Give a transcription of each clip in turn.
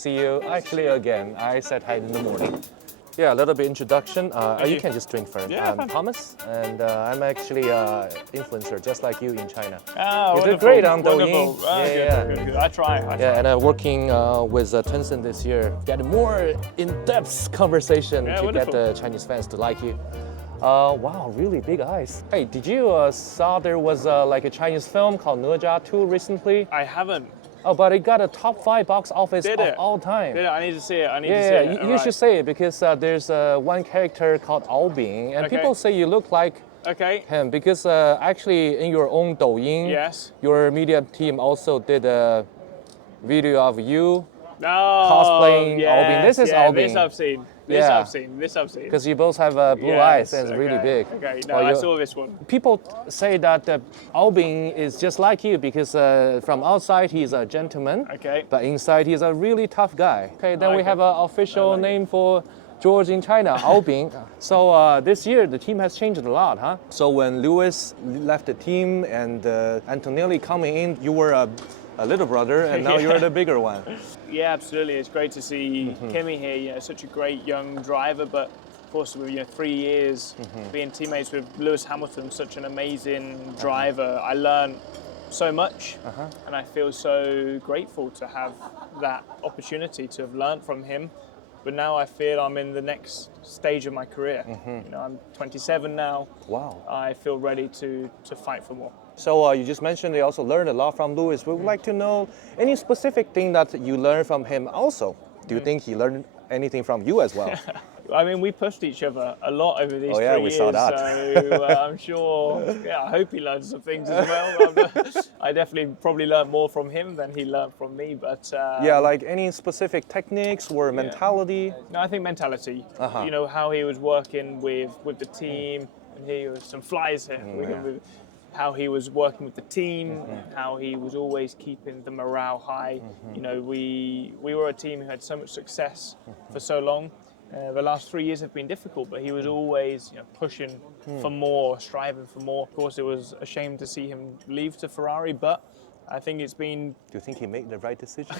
See you actually again. I said hi in the morning. Yeah, a little bit introduction. You can just drink first. Yeah, I'm Thomas, and I'm actually an influencer, just like you in China. Oh, you wonderful. did great on Wonderful. Douyin. Oh, good. I try. Yeah, and I'm working with Tencent this year. Get more in-depth conversation to wonderful. get the Chinese fans to like you. Wow, really big eyes. Hey, did you saw there was like a Chinese film called Ne Zha 2 recently? I haven't. Oh, but it got a top 5 box office Did of it? all time. Did it? I need to see it. I need to see Yeah, it. you should say it because there's one character called Ao Bing, and Okay. people say you look like Okay. him because actually in your own Douyin, Yes. your media team also did a video of you No. cosplaying yes, Ao Bing. This is Ao This Bing. I've seen. This Yeah. I've seen. This I've seen. Because you both have blue Yes, eyes and it's really okay, big. Okay. No, Well, I you- saw this one. People say that Ao Bing is just like you because from outside he's a gentleman, Okay. but inside he's a really tough guy. Okay, then we like have it. an official name for George in China, Ao Bing. So this year the team has changed a lot, huh? So when Lewis left the team and Antonelli coming in, you were a little brother and now you're the bigger one. Yeah, absolutely. It's great to see Kimi here. You know, such a great young driver, but of course, with 3 years being teammates with Lewis Hamilton, such an amazing driver. I learned so much, and I feel so grateful to have that opportunity to have learned from him. But now I feel I'm in the next stage of my career. You know, I'm 27 now. Wow. I feel ready to fight for more. So you just mentioned they also learned a lot from Lewis. We would like to know any specific thing that you learned from him also. Do you think he learned anything from you as well? I mean, we pushed each other a lot over these 3 we years. saw that. So I'm sure, I hope he learned some things as well. I definitely probably learned more from him than he learned from me. But Yeah, like any specific techniques or mentality? no, I think mentality. You know, how he was working with the team, and here was some flies here. How he was working with the team, how he was always keeping the morale high. You know, we were a team who had so much success for so long. The last 3 years have been difficult, but he was always pushing for more, striving for more. Of course, it was a shame to see him leave to Ferrari, but I think it's been... Do you think he made the right decision?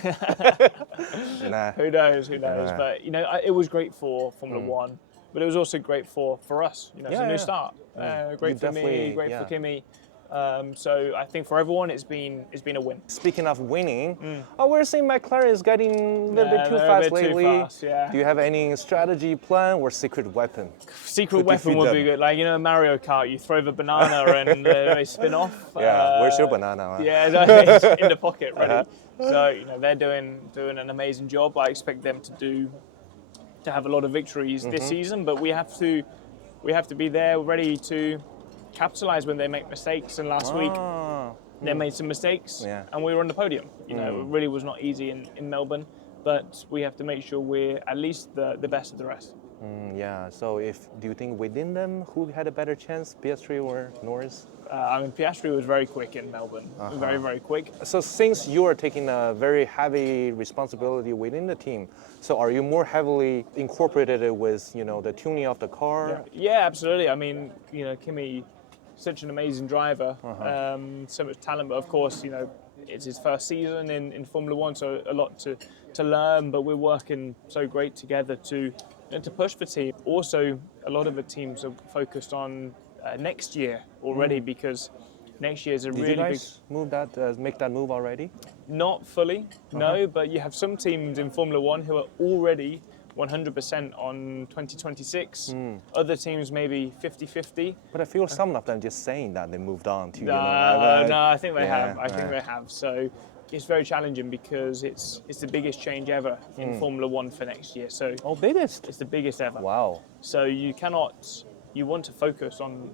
Nah. Who knows? But, it was great for Formula One, but it was also great for us. It's a new start. Great for me, great for Kimi. So I think for everyone, it's been a win. Speaking of winning, we're seeing McLaren is getting a little bit too fast lately. Do you have any strategy plan or secret weapon? Secret weapon would be good. Like, Mario Kart, you throw the banana and they spin off. Yeah, where's your banana? Yeah, it's in the pocket, ready. So, they're doing an amazing job. I expect them to have a lot of victories this season, but we have to be there ready to capitalize when they make mistakes. And last week they made some mistakes and we were on the podium. It really was not easy in Melbourne, but we have to make sure we're at least the best of the rest. Yeah, so do you think within them who had a better chance, Piastri or Norris? Piastri was very quick in Melbourne, very, very quick. So since you are taking a very heavy responsibility within the team, so are you more heavily incorporated with, the tuning of the car? Yeah, absolutely. I mean, Kimi, such an amazing driver, so much talent, but of course, it's his first season in Formula One, so a lot to learn, but we're working so great together to push the team. Also, a lot of the teams are focused on next year already because next year is a really big... make that move already? Not fully, no, but you have some teams in Formula One who are already 100% on 2026. Other teams maybe 50-50. But I feel some of them just saying that they moved on to, No, I think they have. I think they have. So it's very challenging because it's the biggest change ever in Formula One for next year. So biggest? It's the biggest ever. Wow. So you want to focus on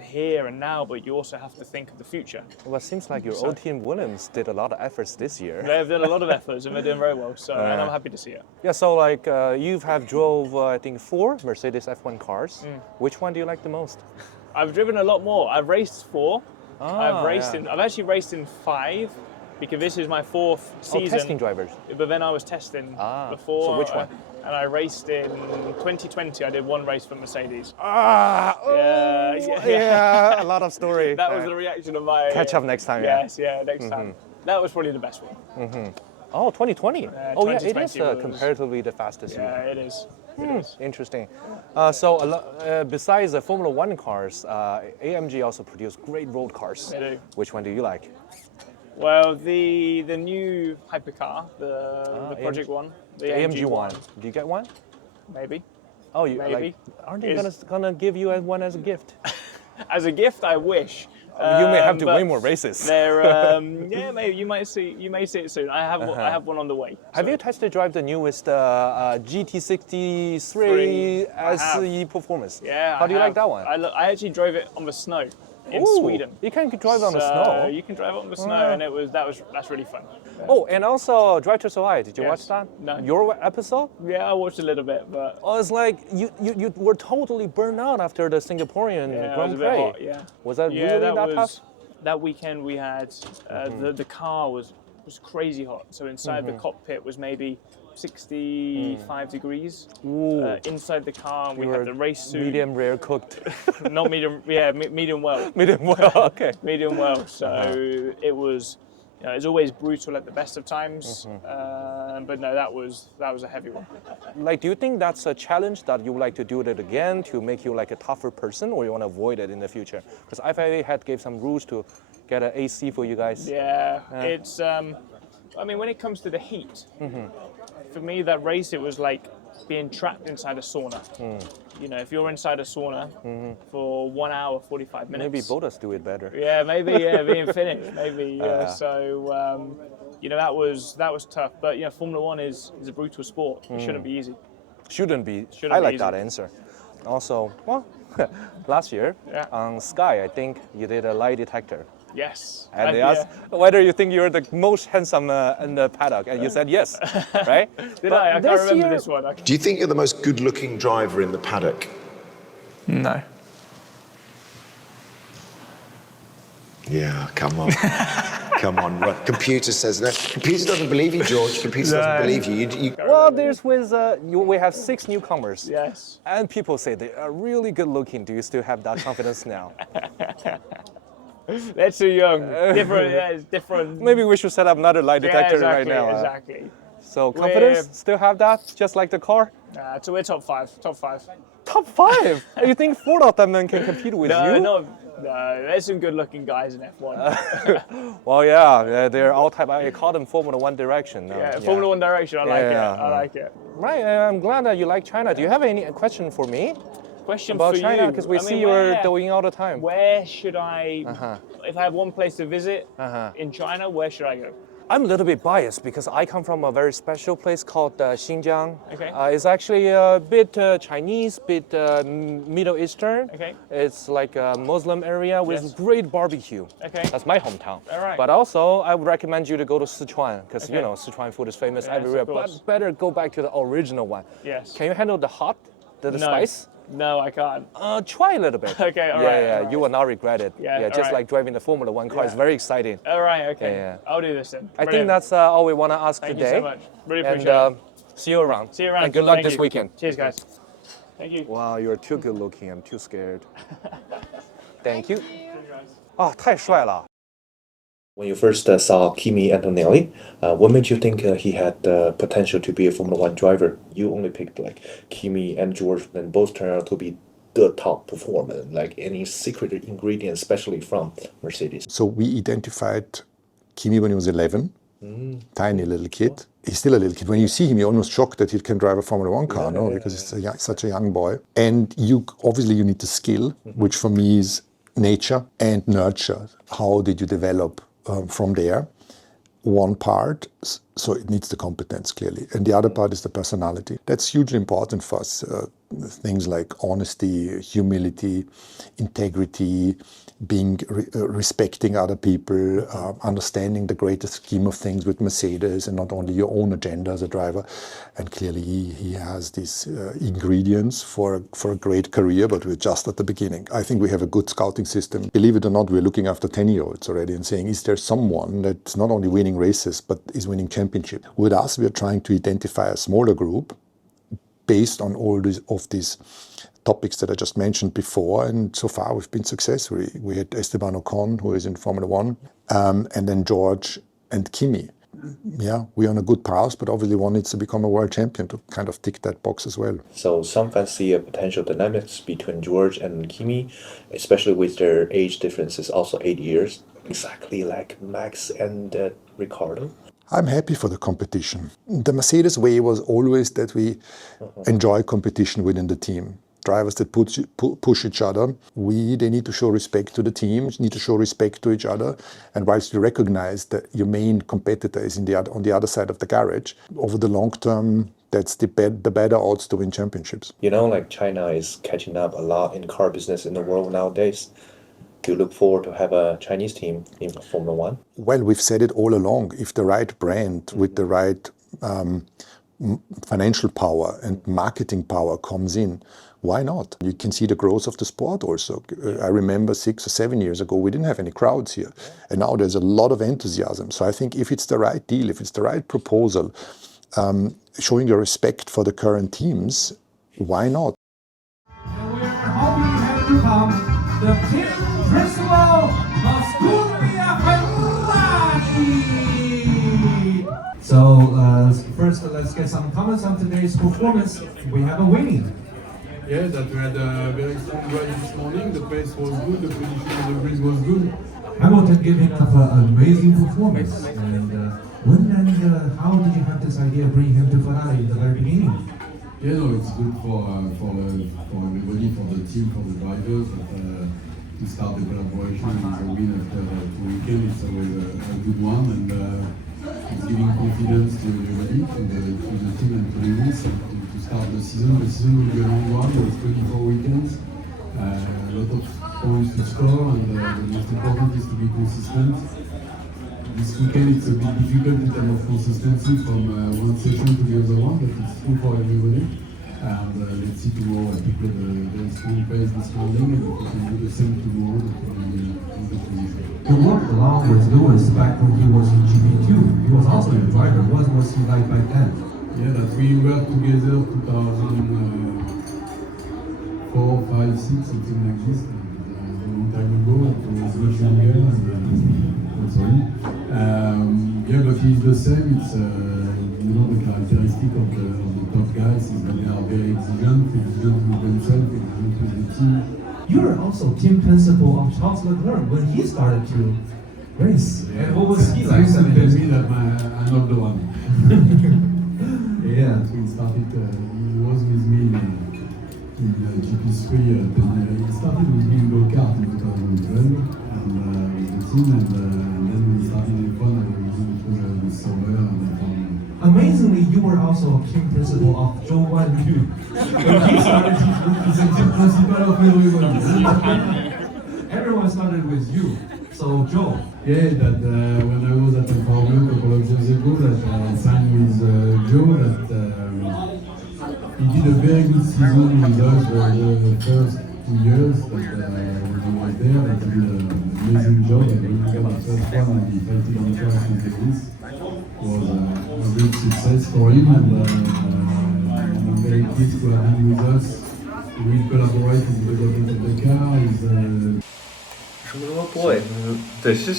here and now, but you also have to think of the future. Well, it seems like your old team Williams did a lot of efforts this year. They've done a lot of efforts and they're doing very well. So and I'm happy to see it. Yeah. So you have drove I think 4 Mercedes F1 cars. Which one do you like the most? I've driven a lot more. I've raced 4. I've actually raced in 5. Because this is my 4th season. Testing drivers. But then I was testing before. So which one? And I raced in 2020. I did 1 race for Mercedes. Yeah, a lot of story. That was the reaction of my... Catch up next time. Yes, next time. That was probably the best one. Oh, 2020. Oh, yeah, it is 2020 was- comparatively the fastest year. Yeah, it is. Interesting. Besides the Formula One cars, AMG also produce great road cars. They do. Which one do you like? Well, the new hypercar, the Project One, the AMG AMG one. Do you get one? maybe. Oh, you Maybe. like? Aren't they Is- gonna give you one as a gift? As a gift, I wish. You may have to but win more races. They're yeah, maybe you may see it soon. I have one on the way. Have so- you tested drive the newest GT63 I have. SE Performance? Yeah. How do you like that one? I actually drove it on the snow in Ooh, Sweden. You can drive on the So snow. You can drive it on the snow, and that's really fun. Oh, and also Drive to Survive. Did you Yes. watch that? No. Your episode? Yeah, I watched a little bit, but Oh, it's like you were totally burned out after the Singaporean yeah, it was Grand a bit Prix. hot. Yeah. Was that Yeah, really that that was tough? that weekend. We had the car was crazy hot. So inside the cockpit was maybe 65 degrees. Ooh. Inside the car, we You had were the race suit. medium rare cooked. Not medium. Yeah, medium well. Medium well, okay. Medium well. So it was. It's always brutal at the best of times, but no, that was a heavy one. Like, do you think that's a challenge that you would like to do it again to make you like a tougher person, or you want to avoid it in the future? Because FIA gave some rules to get an AC for you guys. Yeah, it's. I mean, when it comes to the heat, for me, that race, it was like being trapped inside a sauna. You know, if you're inside a sauna for 1 hour, 45 minutes. Maybe Bottas do it better. Yeah, maybe. Yeah, being finished. Maybe. So, you know, that was tough. But you know, Formula One is a brutal sport. It shouldn't be easy. Shouldn't be. Shouldn't I be like easy. that answer. Also, well, last year Yeah. on Sky, I think you did a lie detector. Yes. And they yeah. asked whether you think you're the most handsome in the paddock, and you said yes, right? Did But I? I can't this remember year- this one. Do you think you're the most good-looking driver in the paddock? No. Yeah, come on. Come on. Right. Computer says no. Computer doesn't believe you, George. Computer doesn't believe you. Well, there's we have 6 newcomers, Yes. and people say they are really good looking. Do you still have that confidence now? They're too young. Different. Yeah, it's different. Maybe we should set up another lie detector yeah, right now. Exactly. So confidence, still have that, just like the car. So we're top five. Top five. Top 5. You think 4 of them can compete with No, you? no. There's some good-looking guys in F1. Well, yeah, they're all type. I call them Formula One direction. Yeah, Formula One direction. I like it. Yeah, I like it. Right, I'm glad that you like China. Do you have any question for me Question about for China? you. Because we I mean, see you're where- doing all the time. Where should I? If I have one place to visit in China, where should I go? I'm a little bit biased because I come from a very special place called Xinjiang. Okay. It's actually a bit Chinese, bit Middle Eastern. Okay. It's like a Muslim area with Yes. great barbecue. Okay. That's my hometown. All right. But also, I would recommend you to go to Sichuan because you Okay. know Sichuan food is famous Yes, everywhere. of course. But better go back to the original one. Yes. Can you handle the hot, the No. spice? No, I can't. Try a little bit. Okay, all yeah, right, yeah, all right. you will not regret it. Yeah, all just right. like driving the Formula One car. It's Yeah. very exciting. All right. Okay. Yeah, yeah. I'll do this then. I think Brilliant. that's all we want to ask Thank today. you so much. Really And appreciate it. see you around. See you around. And good luck Thank this you. weekend. Cheers, guys. Thank you. Wow, you're too good looking. I'm too scared. Thank you. 啊，太帅了。When you first saw Kimi Antonelli, what made you think he had the potential to be a Formula One driver? You only picked like Kimi and George, and both turned out to be the top performer. Like any secret ingredient, especially from Mercedes. So we identified Kimi when he was 11, tiny little kid. He's still a little kid. When you see him, you're almost shocked that he can drive a Formula One car, because he's such a young boy. And you need the skill, which for me is nature and nurture. How did you develop from there? One part, so it needs the competence clearly, and the other part is the personality. That's hugely important for us. Things like honesty, humility, integrity, being respecting other people, understanding the greater scheme of things with Mercedes and not only your own agenda as a driver. And clearly he has these ingredients for a great career, but we're just at the beginning. I think we have a good scouting system. Believe it or not, we're looking after 10-year-olds already and saying, is there someone that's not only winning races, but is winning championship? With us, we're trying to identify a smaller group based on all these topics that I just mentioned before, and so far we've been successful. We had Esteban Ocon, who is in Formula One, and then George and Kimi. yeah, we're on a good path, but obviously one needs to become a world champion to kind of tick that box as well. So some fans see a potential dynamics between George and Kimi, especially with their age differences, also 8 years, exactly like Max and Ricardo. I'm happy for the competition. The Mercedes way was always that we enjoy competition within the team. Drivers that push each other. They need to show respect to the teams, need to show respect to each other. And whilst you recognize that your main competitor is on the other side of the garage, over the long term, that's the better odds to win championships. You know, like China is catching up a lot in car business in the world nowadays. Do you look forward to have a Chinese team in Formula One? Well, we've said it all along. If the right brand with the right financial power and marketing power comes in, why not? You can see the growth of the sport also. I remember 6 or 7 years ago, we didn't have any crowds here. And now there's a lot of enthusiasm. So I think if it's the right deal, if it's the right proposal, showing your respect for the current teams, why not? And we're hoping you have to come the team principal of Scuderia Ferrari. So first, let's get some comments on today's performance. We have a winning. Yeah, that we had a very strong ride this morning. The pace was good, the position of the grid was good. Hamilton giving up an amazing performance. And when and how did you have this idea of bringing him to Ferrari in the very beginning? Yeah, no, it's good for everybody, for the team, for the drivers. To start the collaboration with a win after 2 weekends, it's always a good one, and it's giving confidence to everybody, to the team and to Lewis. To start the season will be a long one. It's 24 weekends, a lot of points to score, and the most important is to be consistent. This weekend it's a bit difficult in terms of consistency from one session to the other one, but it's true for everybody. And let's see tomorrow. I think with the strong pace this morning, and we can do the same tomorrow to be in the position. You worked along with Lewis back when he was in GP2. He was also your driver. What was he like back then? Yeah, that we were together 2004, 5, 6, something like this. A long time ago, it was much younger. Yeah, but he's the same. It's you know, the characteristic of the top guys is that they are very exigent with themselves, exigent with the team. You were also team principal of Charles Leclerc when he started to race. Yeah, and what was he like? Tell me that I'm not the one. Yeah. We started, he was with me in GP3, he started with me in go-kart in 2012 and with the team, and then we started in F1 and with summer and Amazingly, you were also a team principal of Zhou when he started, he's a team principal of everybody. everyone started with you. So Zhou. Yeah, that when I was at Alfa Romeo a couple of years ago, that I signed with Joe, that he did a very good season with us the first 2 years that when I was there, that he did an amazing job. And when we got the first one and he fighted on the car with the race, was a great success for him, and I'm very pleased to have him with us. We collaborate with the development of the car.什么 boy？ 对，是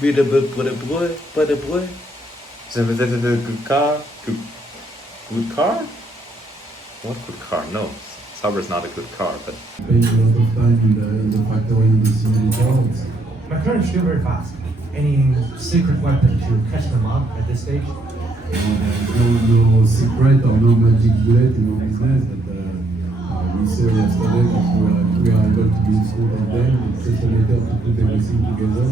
，with the boy，什么的 good car，good car？What good car? No, Sauber's not a good car, but. Spend a lot of time in the factory in the simulator. McLaren is still very fast. Any secret weapon to catch them up at this stage? No secret or no magic bullet in our business, but we saw yesterday that we are able to be in front of them. It's just a matter to put everything together.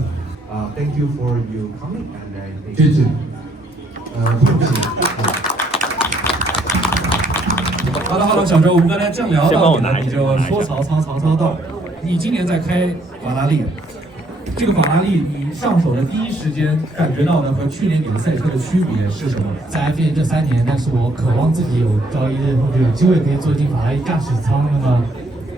Thank you for your coming and I Cheers. 好了，小周，我们刚才正聊到你就说曹操到，你今年在开法拉利，这个法拉利你上手的第一时间感觉到的和去年你的赛车的区别是什么？在 F1 这3年，但是我渴望自己有朝一日或者有机会可以坐进法拉利驾驶舱。那么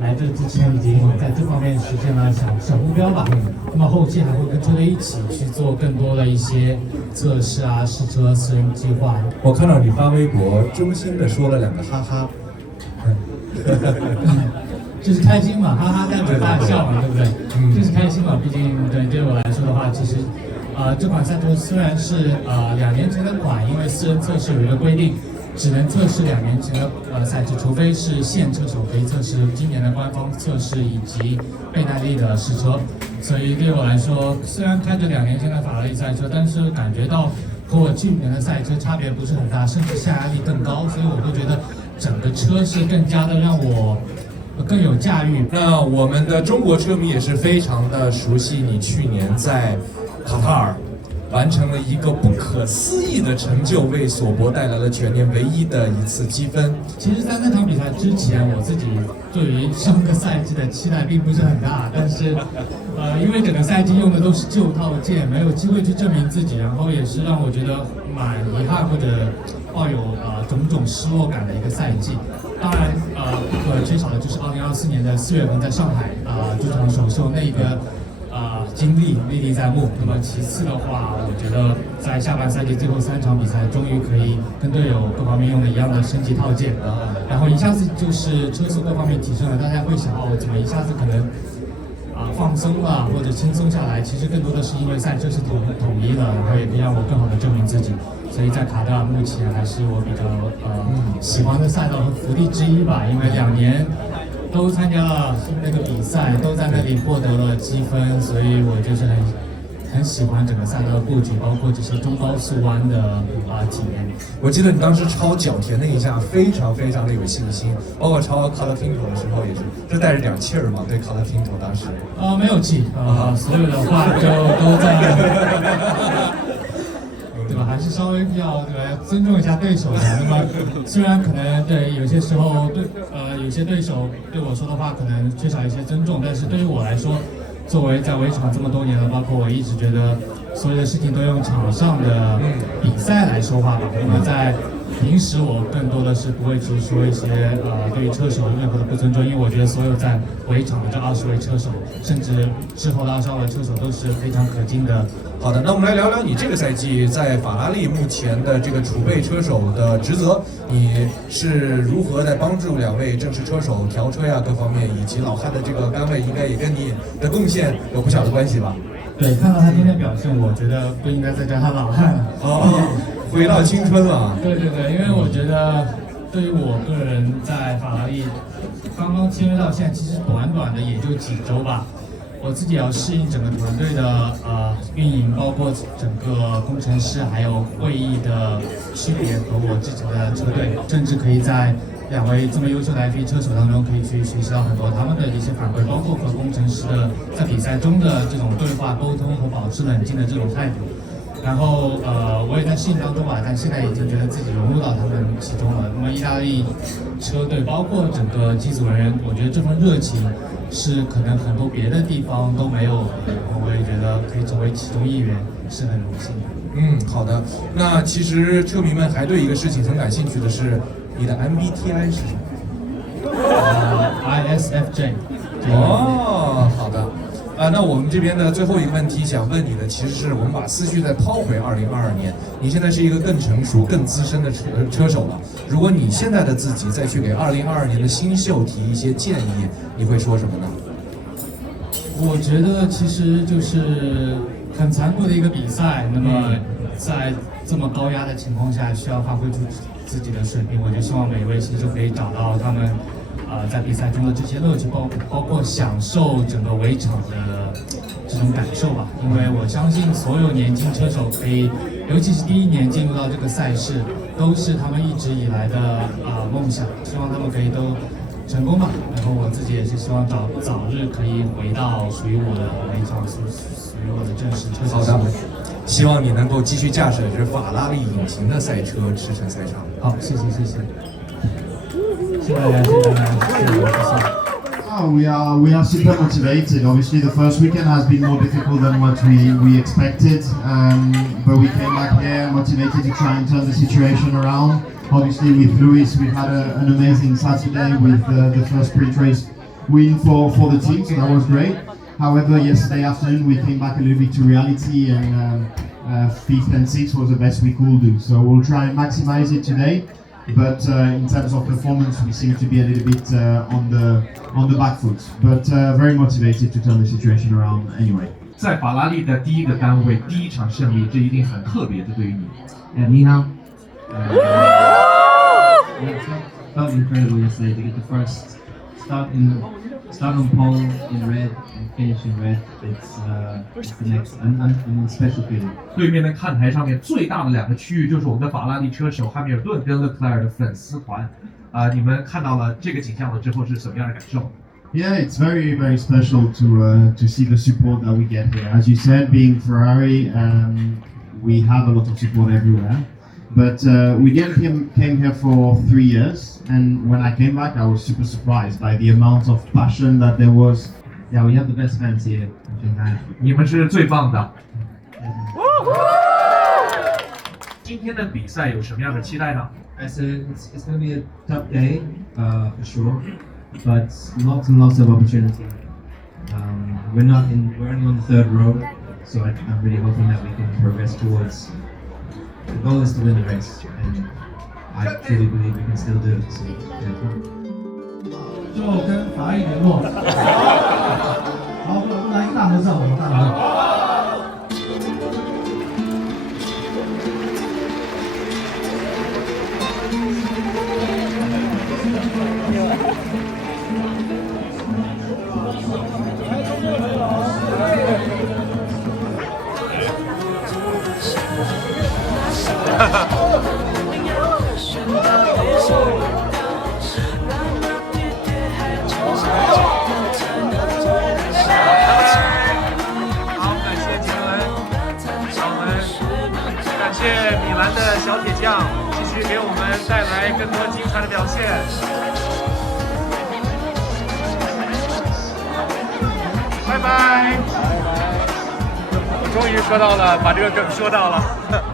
来这之前已经在这方面实现了小目标吧。那么后期还会跟车队一起去做更多的一些测试啊、试车、私人计划。我看到你发微博，衷心的说了2个哈哈。就是开心嘛，哈哈，带着大笑嘛，对不对？就是开心嘛，毕竟对我来说的话，其实这款赛车虽然是2年前的款，因为私人测试有一个规定，只能测试2年前的赛制，除非是现车手可以测试今年的官方测试以及倍耐力的试车。所以对我来说，虽然开着2年前的法拉利赛车，但是感觉到和我去年的赛车差别不是很大，甚至下压力更高，所以我会觉得整个车是更加的让我更有驾驭。那我们的中国车迷也是非常的熟悉你去年在卡塔尔完成了一个不可思议的成就，为索博带来了全年唯一的一次积分。其实，在那场比赛之前，我自己对于上个赛季的期待并不是很大，但是，因为整个赛季用的都是旧套件，没有机会去证明自己，然后也是让我觉得蛮遗憾或者抱有种种失落感的一个赛季。当然，不可缺少的就是2024年的4月份在上海这场首秀那个。经历历历在目。那么其次的话，我觉得在下半赛季最后3场比赛，终于可以跟队友各方面用的一样的升级套件，然后一下子就是车速各方面提升了。大家会想哦，怎么一下子可能放松了或者轻松下来？其实更多的是因为赛车是统一了，然后也可以让我更好的证明自己。所以在卡塔尔目前还是我比较喜欢的赛道和福地之一吧，因为2年。都参加了那个比赛，都在那里获得了积分，所以我就是很喜欢整个赛道的布局，包括这些中高速弯的体验。我记得你当时超角田那一下非常非常的有信心，包括超卡拉汀头的时候也是，这带着点气儿嘛？对卡拉汀头当时没有气所有的话就都在。对吧？还是稍微比较尊重一下对手的。那么虽然可能对有些时候有些对手对我说的话可能缺少一些尊重，但是对于我来说，作为在围场这么多年了，包括我一直觉得所有的事情都用场上的比赛来说话吧。那么在平时我更多的是不会去说一些对于车手任何的不尊重，因为我觉得所有在围场的这20位车手，甚至之后的22位车手都是非常可敬的。好的，那我们来聊聊你这个赛季在法拉利目前的这个储备车手的职责，你是如何在帮助2位正式车手调车呀各方面，以及老汉的这个杆位应该也跟你的贡献有不小的关系吧？对，看到他今天表现，我觉得不应该再叫他老汉了。回到青春了。对，因为我觉得对于我个人在法拉利刚刚签约到现在，其实短的也就几周吧。我自己要适应整个团队的运营，包括整个工程师还有会议的区别和我自己的车队，甚至可以在2位这么优秀的 F1 车手当中，可以去学习到很多他们的一些反馈，包括和工程师的在比赛中的这种对话沟通和保持冷静的这种态度。然后我也在适应当中吧，但现在已经觉得自己融入到他们其中了。那么意大利车队包括整个机组人员，我觉得这份热情是可能很多别的地方都没有的。然后我也觉得可以成为其中一员是很荣幸的。好的。那其实车迷们还对一个事情很感兴趣的是，你的 MBTI 是什么？ISFJ。好的。那我们这边的最后一个问题想问你的，其实是我们把思绪再抛回2022年，你现在是一个更成熟、更资深的车手了。如果你现在的自己再去给2022年的新秀提一些建议，你会说什么呢？我觉得其实就是很残酷的一个比赛，那么在这么高压的情况下，需要发挥出自己的水平。我就希望每一位新秀可以找到他们在比赛中的这些乐趣，包括享受整个围场的这种感受吧。因为我相信所有年轻车手可以，尤其是第1年进入到这个赛事，都是他们一直以来的梦想。希望他们可以都成功吧。然后我自己也是希望早日可以回到属于我的围场，属于我的正式车手生涯。希望你能够继续驾驶着法拉利引擎的赛车驰骋赛场。好，谢谢。We are super motivated. Obviously, the first weekend has been more difficult than what we expected, but we came back here motivated to try and turn the situation around. Obviously, with Lewis, we've had an amazing Saturday with the first sprint race win for the team, so that was great. However, yesterday afternoon we came back a little bit to reality, and 5th and 6th was the best we could do. So we'll try and maximize it today. But in terms of performance, we seem to be a little bit on the back foot. But very motivated to turn the situation around anyway. 在法拉利的第一个单位，第一场胜利，这一定很特别的对于你。你好。Yeah, felt incredible yesterday to get the first start on pole in red and finish in red. It's the next an special feeling. 对面的看台上面最大的2个区域就是我们的法拉利车手汉密尔顿跟勒克莱尔的粉丝团。你们看到了这个景象了之后是什么样的感受？ Yeah, it's very, very special to see the support that we get here. As you said, being Ferrari, we have a lot of support everywhere. But we didn't came here for 3 years, and when I came back, I was super surprised by the amount of passion that there was. Yeah, we have the best fans here. 你们是最棒的。今天的比赛有什么样的期待呢？ It's going to be a tough day, for sure, but lots and lots of opportunity. We're only on the 3rd row, so I'm really hoping that we can progress towards. The goal is to win the race, and I truly believe we can still do it. So, yeah. 就跟法拉利联络。好，我们来一个大合照，我们大合照。 感谢米兰的小铁匠，继续给我们带来更多精彩的表现。拜拜。我终于说到了，把这个梗说到了。